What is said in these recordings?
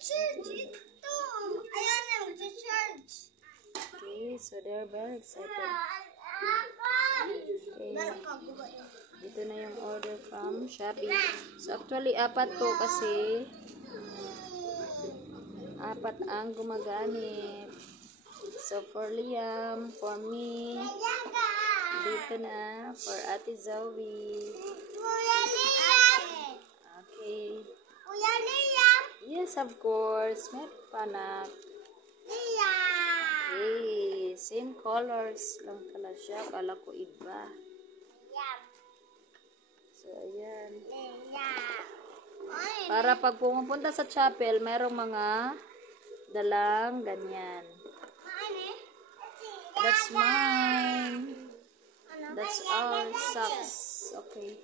Church ito. Ayan na, mag-church. Okay, so they're very excited. Okay. Dito na yung order from Shopee. So actually, 4 to kasi 4 ang gumagamit. So for Liam, for me, dito na for Ate Zoe. Okay. Kuya Liam. Yes, of course. Meron pa na. Okay. Same colors lang pala siya. Kala ko iba. So, ayan. Para pag pumupunta sa chapel, merong mga dalang ganyan. That's mine. That's our socks. Okay.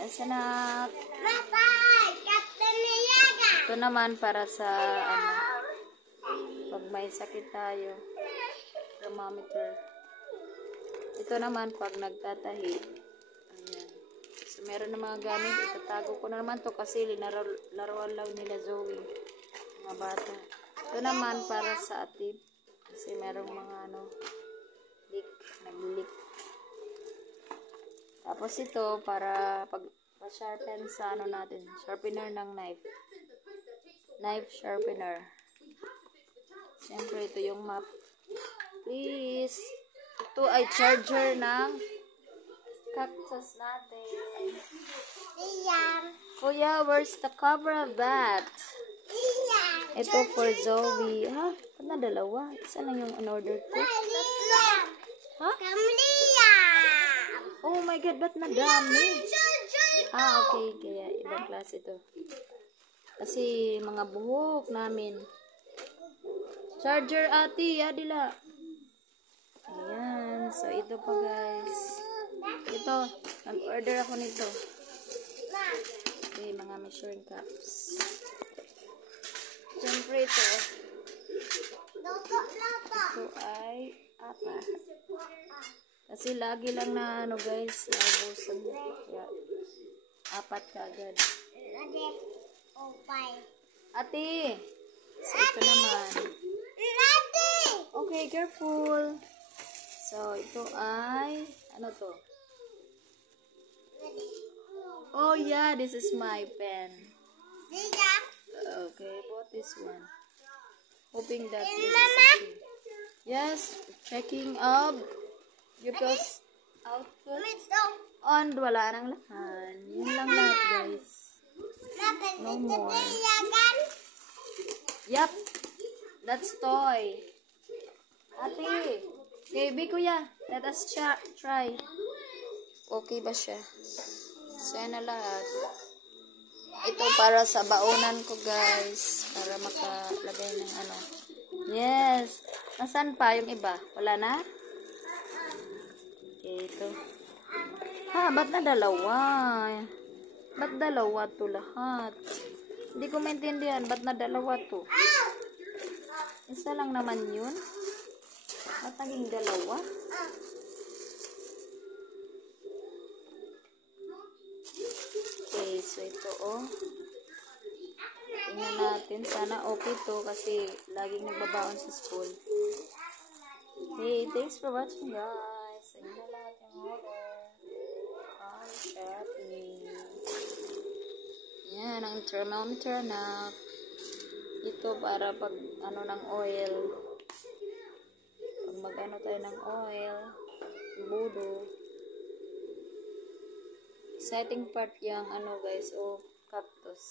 Yes, anak. Ito naman para sa pag may sakit tayo. Thermometer. Ito naman pag nagtatahi. Ayan. So, meron na mga gamit. Itatago ko na naman to kasi laruan lang nila Zoe. Mga bata. Ito naman para sa atip. Kasi merong mga leak. Nag-leak. Tapos ito para pag sharpen sa natin. Sharpener ng knife. Knife sharpener. Siyempre ito yung map. Please. Ito ay charger ng cactus natin. Kuya, where's the cover of that? Ito for Zoe. Ha? Ba't na dalawa? Isa lang yung in-order ko. Ha? Oh my God, ba't na dami? Okay. Kaya ibang klase ito. Kasi mga buhok namin. Charger ati, dila. Ayan. So, ito pa guys. Ito. Nag-order ako nito. Okay, mga measuring cups. Siyempre ito. Ito ay 4. Kasi lagi lang na guys, naubusan. Kaya 4 kaagad. Ate! So, ito naman. Okay, careful. So, ito ay, ano to? Oh yeah, this is my pen. Okay, bought this one. Hoping that this is okay. Yes, checking up Yupil's outfit. And wala nang lahan. Yun lang lahat, guys. No more. Yup. That's toy. Ate. Baby, kuya. Let us try. Okay ba siya? Saya na lahat. Ito para sa baonan ko, guys. Para makalagay ng Yes. Nasaan pa yung iba? Wala na? Okay, ito. Ba't na dalawa? Ba't dalawa to lahat? Hindi ko maintindihan. Ba't na dalawa to? Isa lang naman yun. Ba't naging dalawa? Okay, so ito tingnan natin. Sana okay to kasi laging nagbabaon sa school. Hey, thanks for watching guys. Ayun na lahat yung order. Shopee. Yan, ang thermometer na ito para pag ng oil. Pag mag tayo ng oil, budo. Exciting part yung guys, cactus.